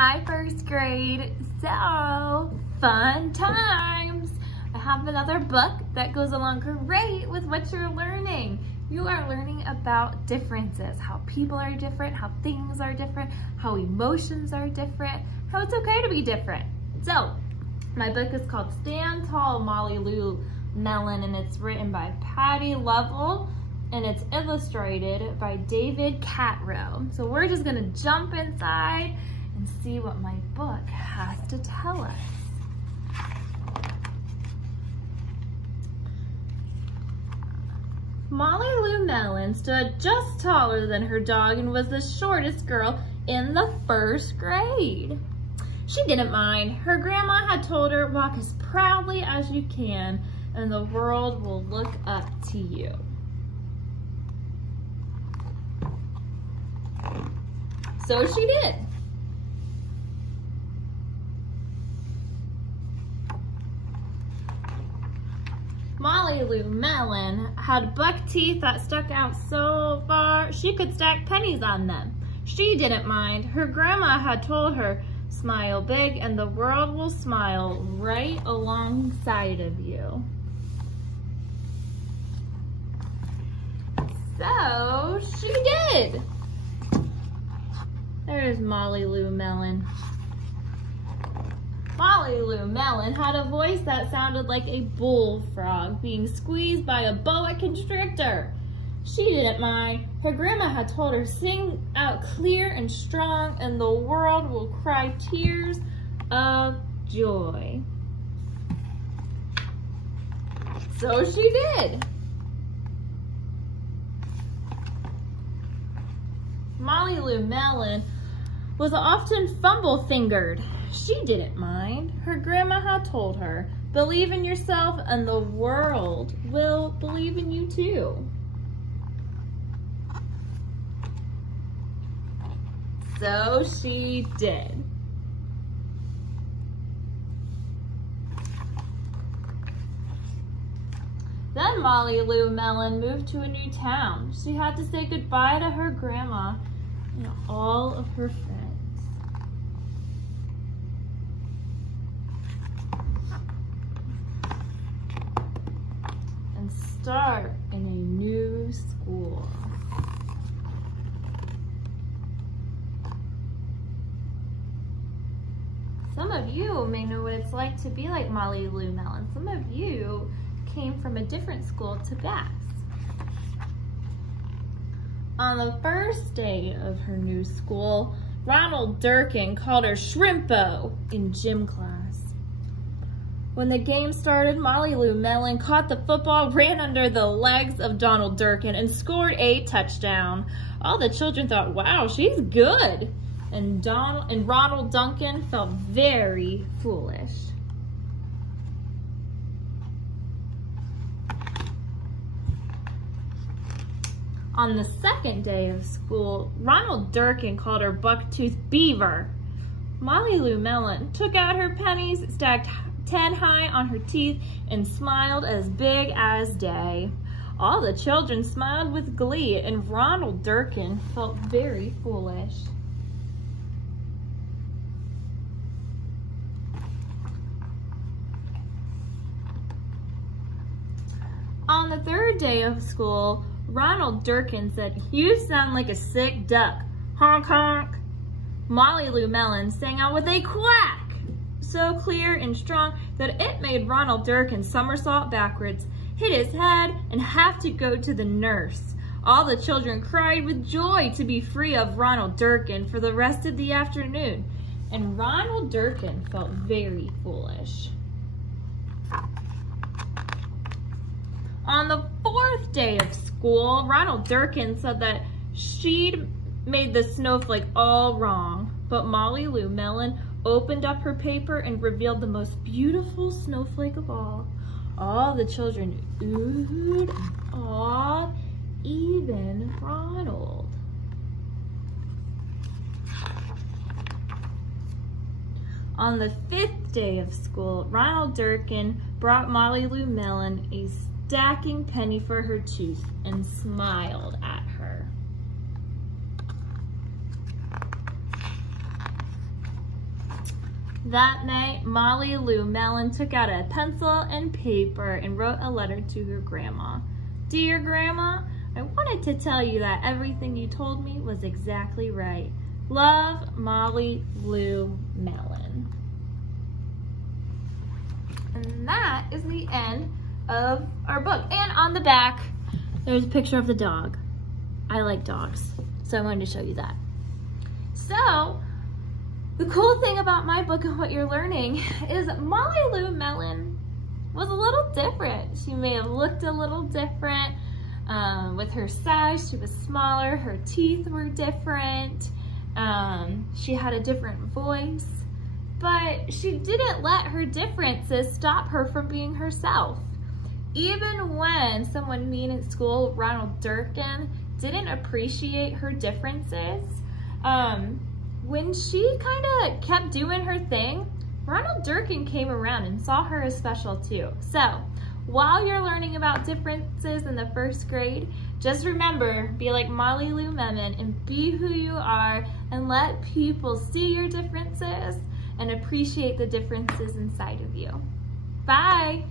Hi, first grade. So, fun times. I have another book that goes along great with what you're learning. You are learning about differences, how people are different, how things are different, how emotions are different, how it's okay to be different. So, my book is called Stand Tall, Molly Lou Melon, and it's written by Patty Lovell, and it's illustrated by David Catrow. So we're just gonna jump inside and see what my book has to tell us. Molly Lou Melon stood just taller than her dog and was the shortest girl in the first grade. She didn't mind. Her grandma had told her, walk as proudly as you can and the world will look up to you. So she did. Molly Lou Melon had buck teeth that stuck out so far she could stack pennies on them. She didn't mind. Her grandma had told her, smile big and the world will smile right alongside of you. So she did. There's Molly Lou Melon. Molly Lou Melon had a voice that sounded like a bullfrog being squeezed by a boa constrictor. She didn't mind. Her grandma had told her, sing out clear and strong and the world will cry tears of joy. So she did. Molly Lou Melon was often fumble-fingered. She didn't mind. Her grandma had told her, believe in yourself and the world will believe in you too. So she did. Then Molly Lou Melon moved to a new town. She had to say goodbye to her grandma and all of her friends. And start in a new school. Some of you may know what it's like to be like Molly Lou Melon. Some of you came from a different school to Bass. On the first day of her new school, Ronald Durkin called her Shrimpo in gym class. When the game started, Molly Lou Melon caught the football, ran under the legs of Donald Durkin, and scored a touchdown. All the children thought, wow, she's good. And Ronald Duncan felt very foolish. On the second day of school, Ronald Durkin called her Bucktooth Beaver. Molly Lou Melon took out her pennies, stacked 10 high on her teeth, and smiled as big as day. All the children smiled with glee, and Ronald Durkin felt very foolish. On the third day of school, Ronald Durkin said, you sound like a sick duck. Honk, honk. Molly Lou Melon sang out with a quack, so clear and strong that it made Ronald Durkin somersault backwards, hit his head, and have to go to the nurse. All the children cried with joy to be free of Ronald Durkin for the rest of the afternoon, and Ronald Durkin felt very foolish. On the fourth day of school, Ronald Durkin said that she'd made the snowflake all wrong, but Molly Lou Melon opened up her paper and revealed the most beautiful snowflake of all. All the children oohed and awed, even Ronald. On the fifth day of school, Ronald Durkin brought Molly Lou Melon a stacking penny for her tooth and smiled at her. That night, Molly Lou Mellon took out a pencil and paper and wrote a letter to her grandma. Dear Grandma, I wanted to tell you that everything you told me was exactly right. Love, Molly Lou Mellon. And that is the end of our book. And on the back, there's a picture of the dog. I like dogs, so I wanted to show you that. So, the cool thing about my book and what you're learning is Molly Lou Mellon was a little different. She may have looked a little different with her size. She was smaller, her teeth were different. She had a different voice, but she didn't let her differences stop her from being herself. Even when someone mean at school, Ronald Durkin, didn't appreciate her differences, when she kind of kept doing her thing, Ronald Durkin came around and saw her as special too. So, while you're learning about differences in the 1st grade, just remember, be like Molly Lou Mellon and be who you are and let people see your differences and appreciate the differences inside of you. Bye!